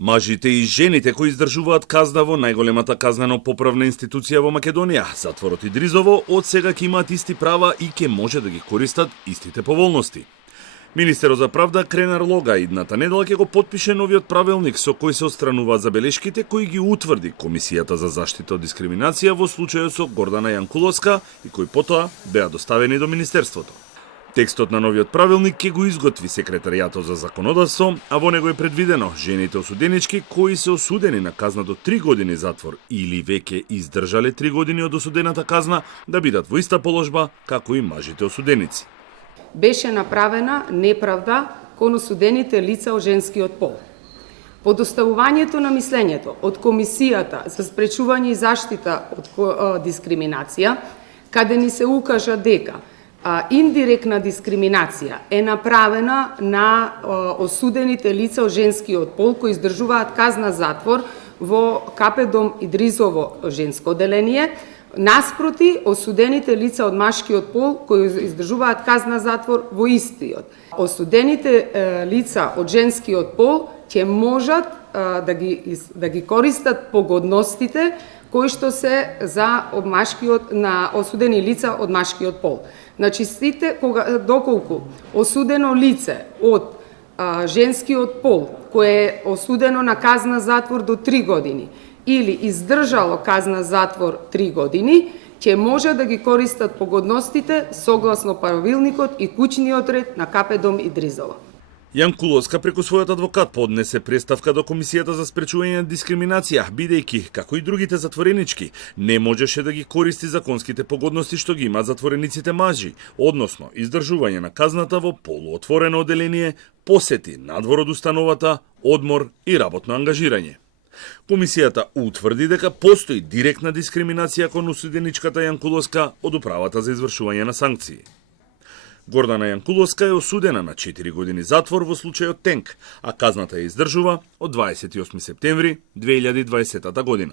Мажите и жените кои издржуваат казна во најголемата казнено-поправна институција во Македонија, затворот Идризово, од сега ќе имаат исти права и ќе може да ги користат истите поволности. Министерот за правда Кренар Лога идната недела ќе го потпише новиот правилник со кој се отстрануваат забелешките кои ги утврди Комисијата за заштита од дискриминација во случајот со Гордана Јанкуловска и кои потоа беа доставени до Министерството. Текстот на новиот правилник ќе го изготви Секретаријатот за законодавство, а во него е предвидено жените осуденички кои се осудени на казна до 3 години затвор или веќе издржале 3 години од осудената казна да бидат во иста положба како и мажите осуденици. Беше направена неправда кон осудените лица од женскиот пол. По доставувањето на мислењето од Комисијата за спречување и заштита од дискриминација, каде ни се укажа дека индиректна дискриминација е направена на осудените лица од женскиот пол кои издржуваат казна затвор во КП Дом Идризово женско оделение, наспроти осудените лица од машкиот пол кои издржуваат казна затвор во истиот. Осудените лица од женскиот пол ќе можат да ги користат погодностите кои што се за на осудени лица од машкиот пол. Значи, доколку осудено лице од женскиот пол, кое е осудено на казна затвор до 3 години, или издржало казна затвор 3 години, ќе може да ги користат погодностите согласно правилникот и куќниот ред на КП Дом Идризово. Јанкуловска преку својот адвокат поднесе преставка до Комисијата за спречување на дискриминација, бидејќи, како и другите затворенички, не можеше да ги користи законските погодности што ги имаат затворениците мажи, односно издржување на казната во полуотворено оделение, посети надвор од установата, одмор и работно ангажирање. Комисијата утврди дека постои директна дискриминација кон осуденичката Јанкуловска од управата за извршување на санкции. Гордана Јанкуловска е осудена на 4 години затвор во случајот Тенк, а казната ја издржува од 28 септември 2020 година.